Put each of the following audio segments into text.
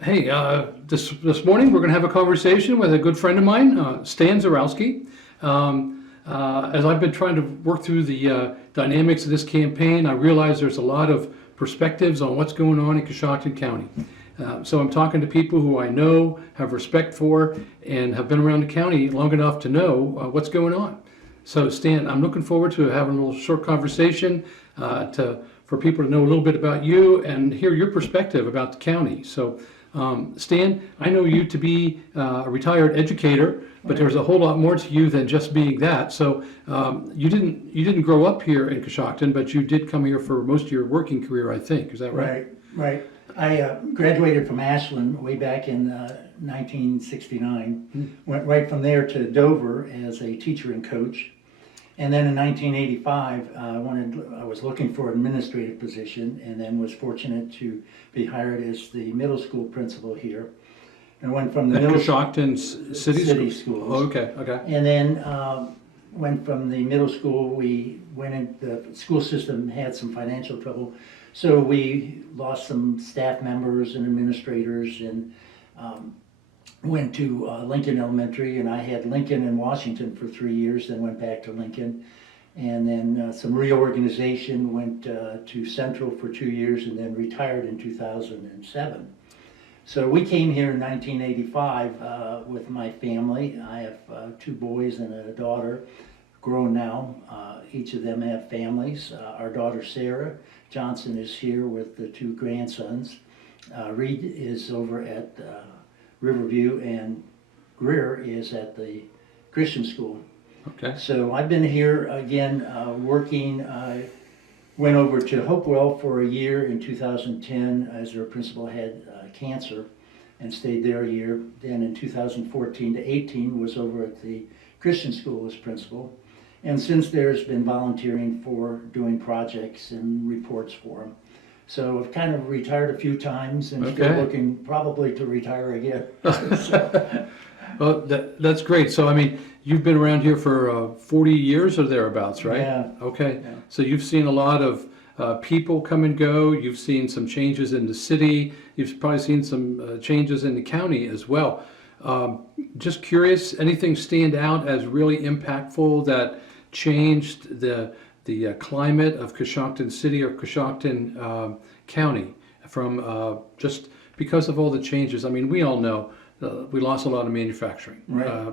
Hey, this morning we're going to have a conversation with a good friend of mine, Stan Zurowski. As I've been trying to work through the dynamics of this campaign, I realize there's a lot of perspectives on what's going on in Coshocton County. So I'm talking to people who I know, have respect for, and have been around the county long enough to know what's going on. So Stan, I'm looking forward to having a little short conversation for people to know a little bit about you and hear your perspective about the county. So Stan, I know you to be a retired educator, but there's a whole lot more to you than just being that. So you didn't grow up here in Coshocton, but you did come here for most of your working career, I think. Is that right? Right. I graduated from Ashland way back in 1969. Went right from there to Dover as a teacher and coach. And then in 1985, I was looking for an administrative position, and then was fortunate to be hired as the middle school principal here. And went from the At middle Coshocton City schools. Oh, okay. And then went from the middle school. The school system had some financial trouble, so we lost some staff members and administrators, and went to Lincoln Elementary, and I had Lincoln and Washington for 3 years, then went back to Lincoln, and then some reorganization, went to Central for 2 years, and then retired in 2007. So we came here in 1985 with my family. I have 2 boys and a daughter, grown now. Each of them have families. Our daughter Sarah Johnson is here with the 2 grandsons. Reed is over at Riverview, and Greer is at the Christian school. Okay. So I've been here again working. I went over to Hopewell for a year in 2010 as their principal had cancer, and stayed there a year. Then in 2014 to 18 was over at the Christian school as principal. And since there's been volunteering for doing projects and reports for them. So I've kind of retired a few times and still looking probably to retire again. Well, that's great. So, I mean, you've been around here for 40 years or thereabouts, right? Yeah. Okay. Yeah. So you've seen a lot of people come and go. You've seen some changes in the city. You've probably seen some changes in the county as well. Just curious, anything stand out as really impactful that changed the climate of Coshocton City or Coshocton County from just because of all the changes? I mean, we all know we lost a lot of manufacturing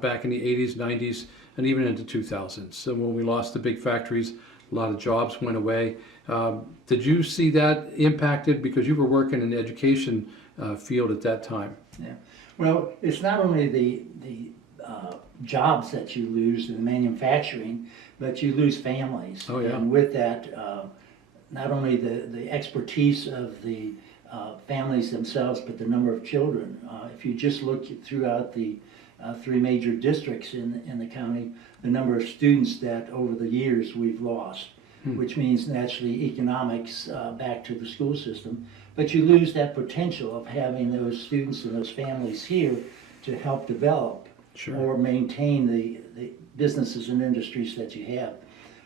back in the 80s, 90s, and even into 2000s. So when we lost the big factories, a lot of jobs went away. Did you see that impacted because you were working in the education field at that time? Yeah. Well, it's not only the jobs that you lose in the manufacturing, but you lose families. Oh, yeah. And with that, not only the expertise of the families themselves, but the number of children. If you just look throughout the 3 major districts in the county, the number of students that over the years we've lost, which means naturally economics back to the school system. But you lose that potential of having those students and those families here to help develop or maintain the businesses and industries that you have.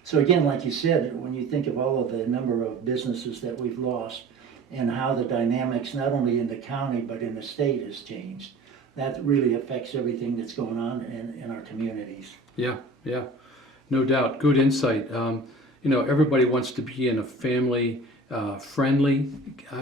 So again, like you said, when you think of all of the number of businesses that we've lost and how the dynamics not only in the county but in the state has changed, that really affects everything that's going on in our communities. Yeah, no doubt. Good insight. Everybody wants to be in a family friendly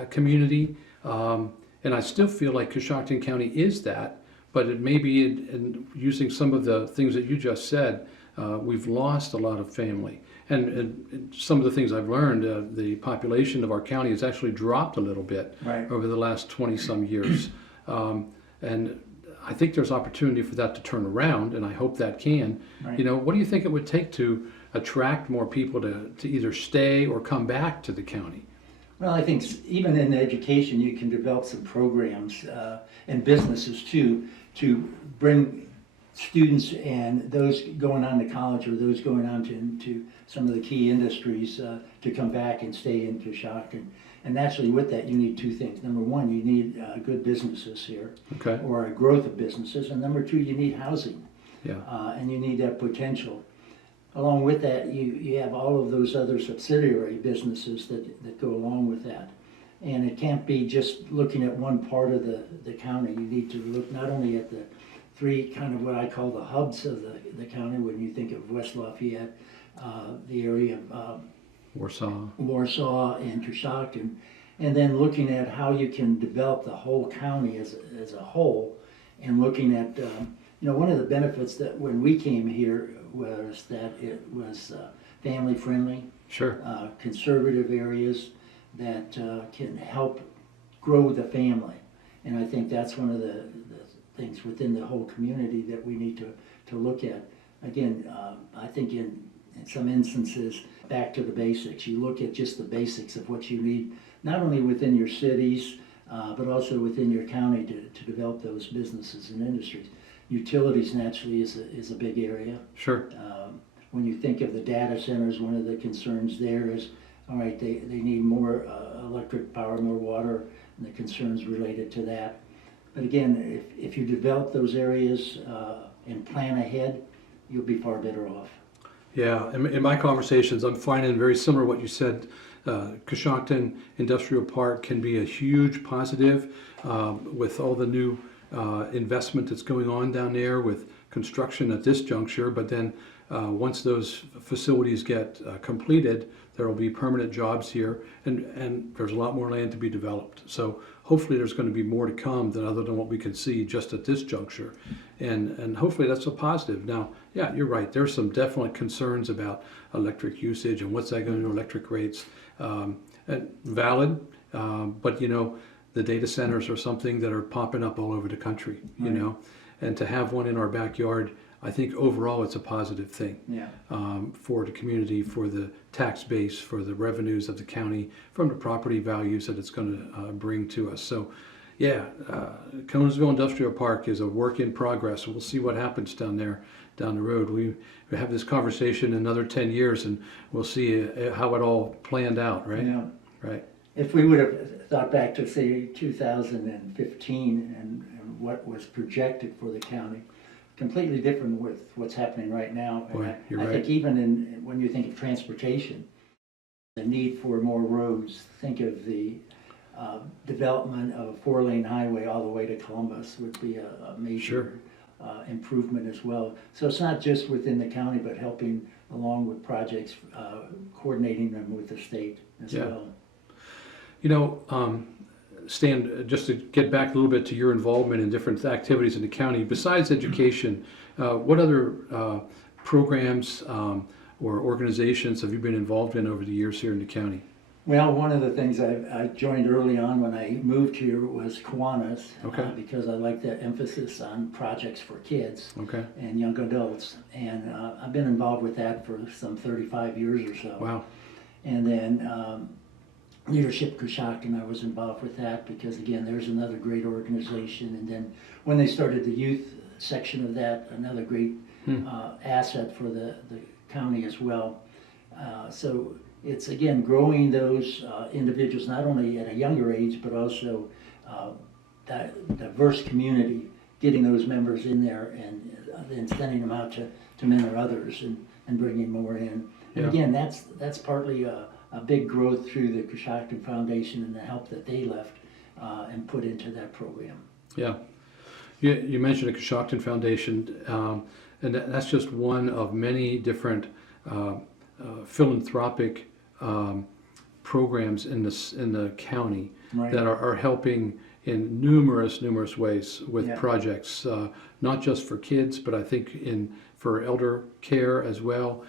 community, and I still feel like Coshocton County is that, but it may be in using some of the things that you just said, we've lost a lot of family. And some of the things I've learned, the population of our county has actually dropped a little bit over the last 20 some years. And I think there's opportunity for that to turn around, and I hope that can. What do you think it would take to attract more people to either stay or come back to the county? Well, I think even in education, you can develop some programs and businesses too to bring students and those going on to college or those going on to some of the key industries to come back and stay in Coshocton. And naturally with that, you need 2 things. Number 1, you need good businesses here, or a growth of businesses. And number 2, you need housing, and you need that potential. Along with that, you have all of those other subsidiary businesses that go along with that. And it can't be just looking at one part of the county. You need to look not only at the three kind of what I call the hubs of the county, when you think of West Lafayette, the area of Warsaw and Coshocton, and then looking at how you can develop the whole county as a whole, and looking at, one of the benefits that when we came here was that it was family friendly, Sure. Conservative areas that can help grow the family. And I think that's one of the things within the whole community that we need to look at. Again, I think in some instances, back to the basics. You look at just the basics of what you need, not only within your cities, but also within your county to develop those businesses and industries. Utilities naturally is a big area. Sure. When you think of the data centers, one of the concerns there is, all right, they need more electric power, more water, and the concerns related to that. But again, if you develop those areas and plan ahead, you'll be far better off. Yeah, in my conversations, I'm finding very similar to what you said. Coshocton Industrial Park can be a huge positive with all the new investment that's going on down there with construction at this juncture. But then once those facilities get completed, there will be permanent jobs here, and there's a lot more land to be developed. So hopefully there's going to be more to come than other than what we can see just at this juncture. And hopefully that's a positive. Now, yeah, you're right. There's some definite concerns about electric usage and what's that going to do to electric rates. And valid, but the data centers are something that are popping up all over the country, and to have one in our backyard, I think overall it's a positive thing. Yeah. For the community, for the tax base, for the revenues of the county, from the property values that it's going to bring to us. So, yeah, Conesville Industrial Park is a work in progress. We'll see what happens down there, down the road. We have this conversation in another 10 years, and we'll see how it all planned out, right? Yeah. Right. If we would have thought back to, say, 2015 and what was projected for the county, completely different with what's happening right now. Boy, you're right. I think even when you think of transportation, the need for more roads, think of the development of a 4-lane highway all the way to Columbus would be a major improvement as well. So it's not just within the county, but helping along with projects, coordinating them with the state as well. Stan, just to get back a little bit to your involvement in different activities in the county, besides education, what other programs or organizations have you been involved in over the years here in the county? Well, one of the things I joined early on when I moved here was Kiwanis, because I like the emphasis on projects for kids and young adults. And I've been involved with that for some 35 years or so. Wow. And then Leadership Coshocton, I was involved with that because, again, there's another great organization. And then when they started the youth section of that, another great asset for the county as well. So it's, again, growing those individuals, not only at a younger age, but also that diverse community, getting those members in there and then sending them out to mentor others and bringing more in. And again, that's partly a big growth through the Coshocton Foundation and the help that they left and put into that program. Yeah. You mentioned the Coshocton Foundation, and that's just one of many different philanthropic programs in the county that are helping in numerous ways with projects, not just for kids, but I think for elder care as well,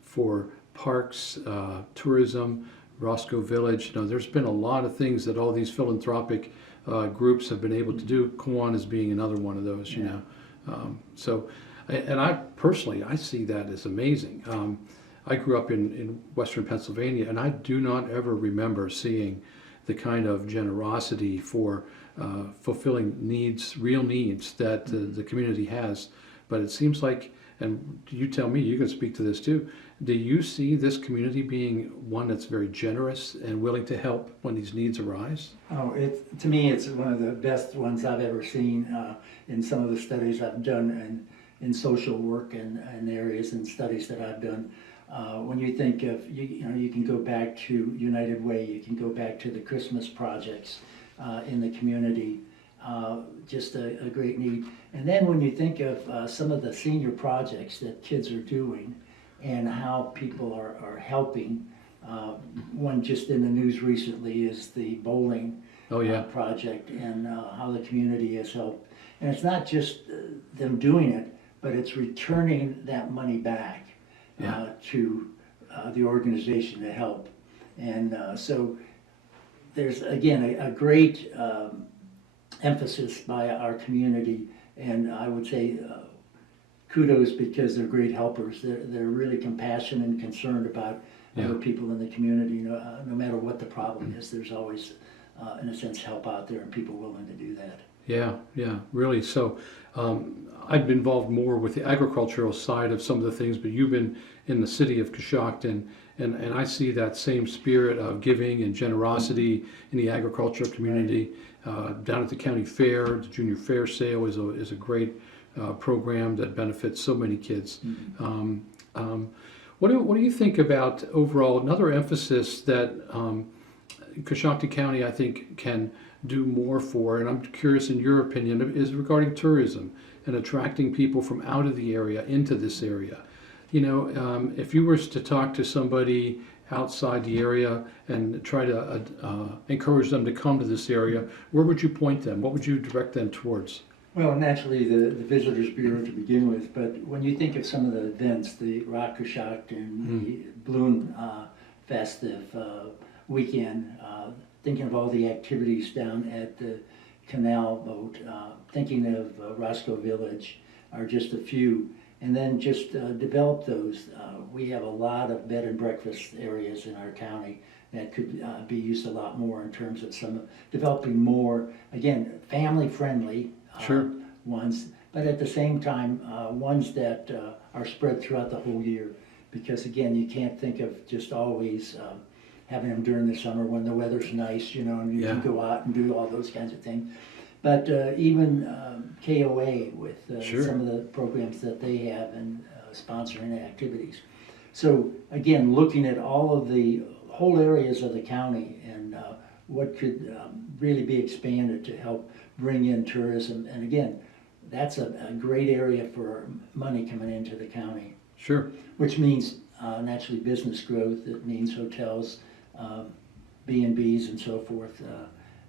for parks, tourism, Roscoe Village. There's been a lot of things that all these philanthropic groups have been able to do. Kiwanis being another one of those, So, and I personally, I see that as amazing. I grew up in Western Pennsylvania, and I do not ever remember seeing the kind of generosity for fulfilling needs, real needs that the community has. But it seems like, and you tell me, you can speak to this too, do you see this community being one that's very generous and willing to help when these needs arise? Oh, to me, it's one of the best ones I've ever seen in some of the studies I've done in social work and areas and studies that I've done. When you think of, you can go back to United Way, you can go back to the Christmas projects in the community, just a great need. And then when you think of some of the senior projects that kids are doing and how people are helping, one just in the news recently is the bowling project, and how the community has helped. And it's not just them doing it, but it's returning that money back to the organization to help. And so there's, again, a great emphasis by our community, and I would say kudos, because they're great helpers. They're really compassionate and concerned about other people in the community. No matter what the problem is, there's always, in a sense, help out there and people willing to do that. Yeah, really. So I've been involved more with the agricultural side of some of the things, but you've been in the city of Coshocton, and I see that same spirit of giving and generosity in the agricultural community. Down at the county fair, the junior fair sale is a great program that benefits so many kids. What do you think about overall another emphasis that Coshocton County, I think, can do more for, and I'm curious in your opinion, is regarding tourism and attracting people from out of the area into this area? If you were to talk to somebody outside the area and try to encourage them to come to this area, where would you point them? What would you direct them towards? Well, naturally, the Visitors Bureau to begin with, but when you think of some of the events, the Rock Coshocton, the Balloon Festive weekend, thinking of all the activities down at the canal boat, thinking of Roscoe Village are just a few, and then just develop those. We have a lot of bed and breakfast areas in our county that could be used a lot more in terms of some developing more, again, family friendly ones, but at the same time, ones that are spread throughout the whole year. Because again, you can't think of just always having them during the summer when the weather's nice, and you can go out and do all those kinds of things. But even KOA with some of the programs that they have and sponsoring activities. So again, looking at all of the whole areas of the county and what could really be expanded to help bring in tourism. And again, that's a great area for money coming into the county. Sure. Which means naturally business growth. It means hotels, B&Bs and so forth.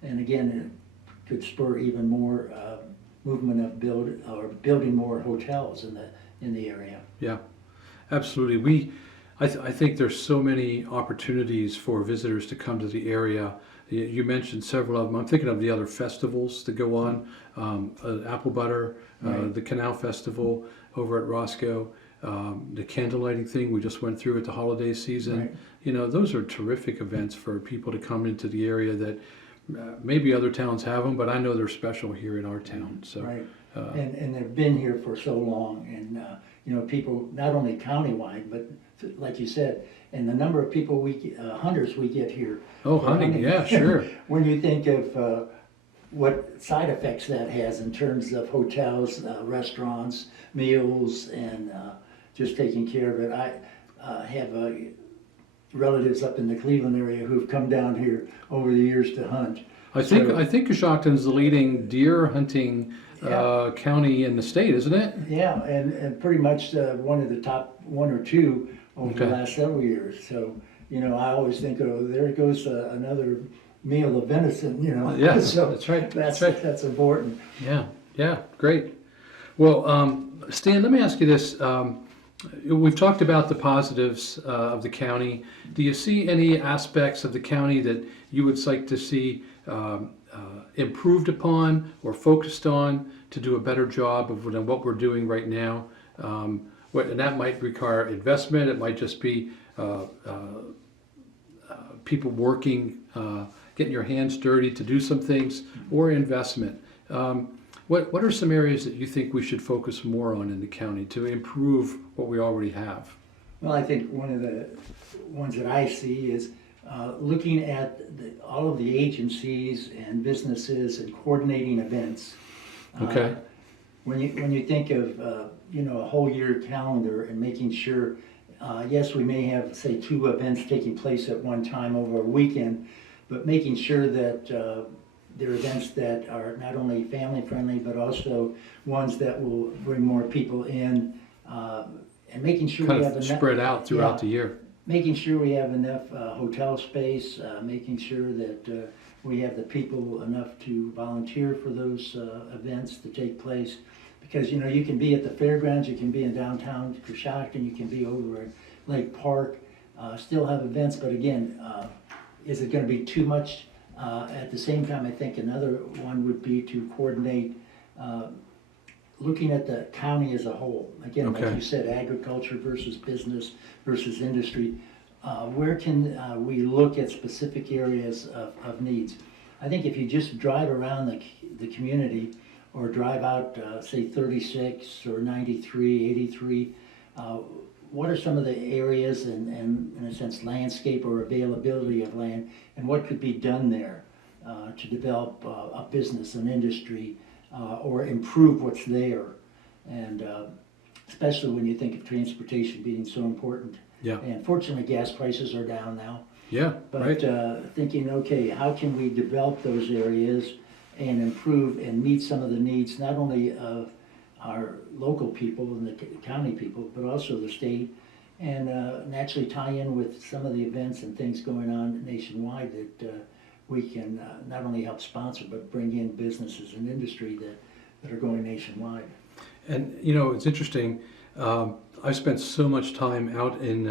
And again, it could spur even more movement of building more hotels in the area. Yeah, absolutely. I think there's so many opportunities for visitors to come to the area. You mentioned several of them. I'm thinking of the other festivals that go on, Apple Butter, the Canal Festival over at Roscoe, the candle lighting thing we just went through at the holiday season. Those are terrific events for people to come into the area that maybe other towns have them, but I know they're special here in our town. So, and they've been here for so long, and people not only countywide, but like you said, and the number of people hunters we get here. Oh, hunting, yeah, sure. When you think of what side effects that has in terms of hotels, restaurants, meals, and just taking care of it. I have relatives up in the Cleveland area who've come down here over the years to hunt. I think Coshocton's the leading deer hunting county in the state, isn't it? Yeah, and pretty much one of the top one or two over the last several years. So, I always think, oh, there goes another meal of venison, Yeah, so that's right. That's important. Yeah, great. Well, Stan, let me ask you this. We've talked about the positives of the county. Do you see any aspects of the county that you would like to see improved upon or focused on to do a better job of what we're doing right now? And that might require investment. It might just be people working, getting your hands dirty to do some things, or investment. What are some areas that you think we should focus more on in the county to improve what we already have? Well, I think one of the ones that I see is looking at all of the agencies and businesses and coordinating events. Okay. When you think of a whole year calendar and making sure yes, we may have, say, 2 events taking place at one time over a weekend, but making sure that they're events that are not only family friendly, but also ones that will bring more people in, and making sure Kind we have of enough. spread out throughout Yeah. the year. Making sure we have enough hotel space, making sure that we have the people enough to volunteer for those events to take place. Because, you know, you can be at the fairgrounds, you can be in downtown Coshocton, you can be over at Lake Park, still have events, but again, is it gonna be too much? At the same time, I think another one would be to coordinate looking at the county as a whole. Again, like Okay. you said, agriculture versus business versus industry. Where can we look at specific areas of needs? I think if you just drive around the community or drive out, say 36 or 93, 83, what are some of the areas and in a sense landscape or availability of land, and what could be done there to develop a business, an industry, or improve what's there, and especially when you think of transportation being so important. Yeah. And fortunately, gas prices are down now. Yeah, But right. thinking, okay, how can we develop those areas and improve and meet some of the needs, not only of our local people and the county people, but also the state, and naturally tie in with some of the events and things going on nationwide that we can not only help sponsor, but bring in businesses and industry that are going nationwide. And you know, it's interesting. I've spent so much time out in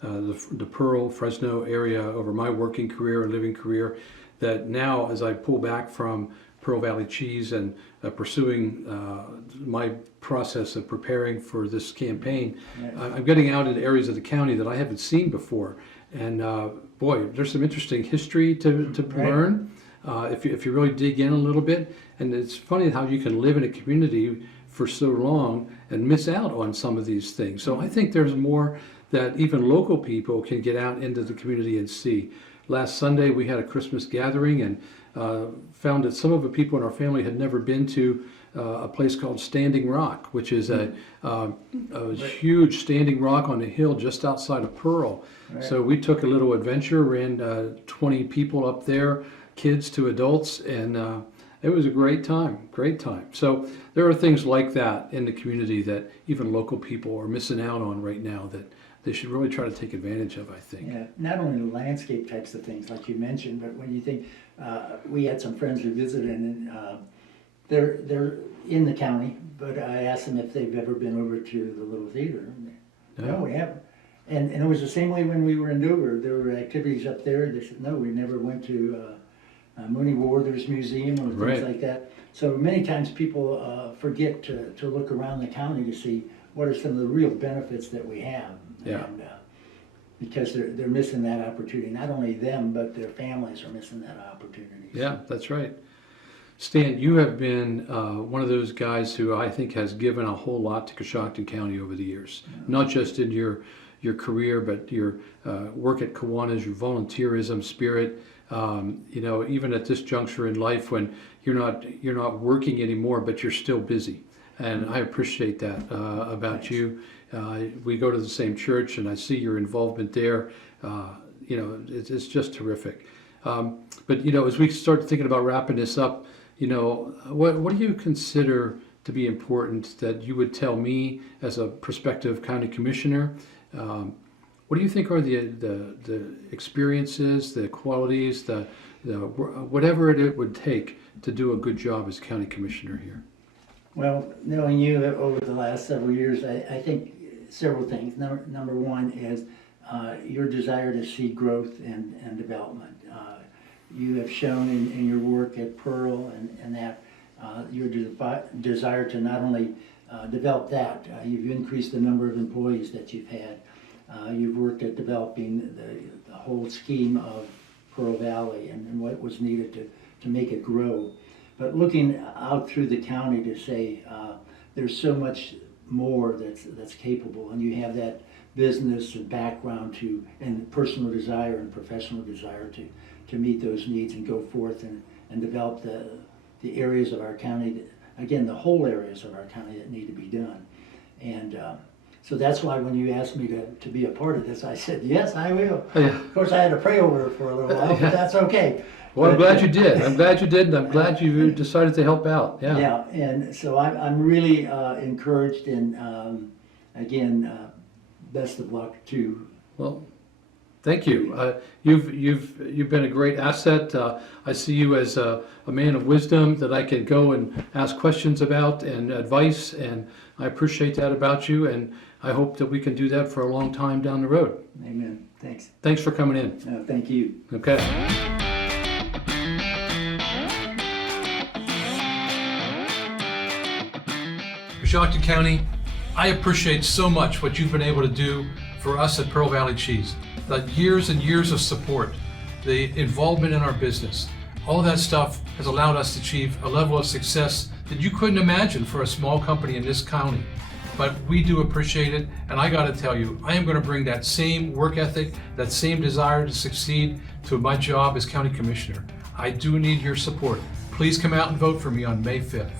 the Pearl, Fresno area over my working career and living career that now, as I pull back from Pearl Valley Cheese and pursuing my process of preparing for this campaign, I'm getting out in areas of the county that I haven't seen before. And boy, there's some interesting history to Right. learn if you really dig in a little bit. And it's funny how you can live in a community for so long and miss out on some of these things. So I think there's more that even local people can get out into the community and see. Last Sunday we had a Christmas gathering and found that some of the people in our family had never been to a place called Standing Rock, which is a huge standing rock on a hill just outside of Pearl. Right. So we took a little adventure, ran 20 people up there, kids to adults, and it was a great time, great time. So there are things like that in the community that even local people are missing out on right now that they should really try to take advantage of, I think. Yeah, not only the landscape types of things like you mentioned, but when you think, we had some friends who visited and they're in the county, but I asked them if they've ever been over to the Little Theater. No, we haven't. And it was the same way when we were in Dover. There were activities up there. They said, no, we never went to Mooney Warther's Museum or things Right. like that. So many times people forget to look around the county to see what are some of the real benefits that we have. Yeah. And, because they're missing that opportunity. Not only them, but their families are missing that opportunity. Yeah, that's right. Stan, you have been one of those guys who I think has given a whole lot to Coshocton County over the years. Not just in your career, but your work at Kiwanis, your volunteerism spirit. You know, even at this juncture in life when you're not working anymore, but you're still busy. And I appreciate that about Thanks. you. We go to the same church, and I see your involvement there. You know, it's just terrific. But you know, as we start thinking about wrapping this up, you know, what do you consider to be important that you would tell me as a prospective county commissioner? What do you think are the experiences, the qualities, the whatever it would take to do a good job as county commissioner here? Well, knowing you over the last several years, I think several things. Number one is your desire to see growth and development. You have shown in your work at Pearl and that your desire to not only develop that, you've increased the number of employees that you've had. You've worked at developing the whole scheme of Pearl Valley and what was needed to make it grow. But looking out through the county to say there's so much more that's capable, and you have that business and background and personal desire and professional desire to meet those needs and go forth and develop the areas of our county, again, the whole areas of our county that need to be done. And So that's why when you asked me to be a part of this, I said, yes, I will. Yeah. Of course, I had to pray over it for a little while, Yeah. but that's okay. Well, I'm But, glad you did. I'm glad you did, and I'm glad you decided to help out. Yeah. Yeah, and so I'm really encouraged, and again, best of luck to. Well, thank you. You've been a great asset. I see you as a man of wisdom that I can go and ask questions about and advice, and I appreciate that about you. And I hope that we can do that for a long time down the road. Amen. Thanks. Thanks for coming in. Thank you. Okay. Coshocton County, I appreciate so much what you've been able to do for us at Pearl Valley Cheese. The years and years of support, the involvement in our business, all that stuff has allowed us to achieve a level of success that you couldn't imagine for a small company in this county. But we do appreciate it, and I gotta tell you, I am gonna bring that same work ethic, that same desire to succeed to my job as County Commissioner. I do need your support. Please come out and vote for me on May 5th.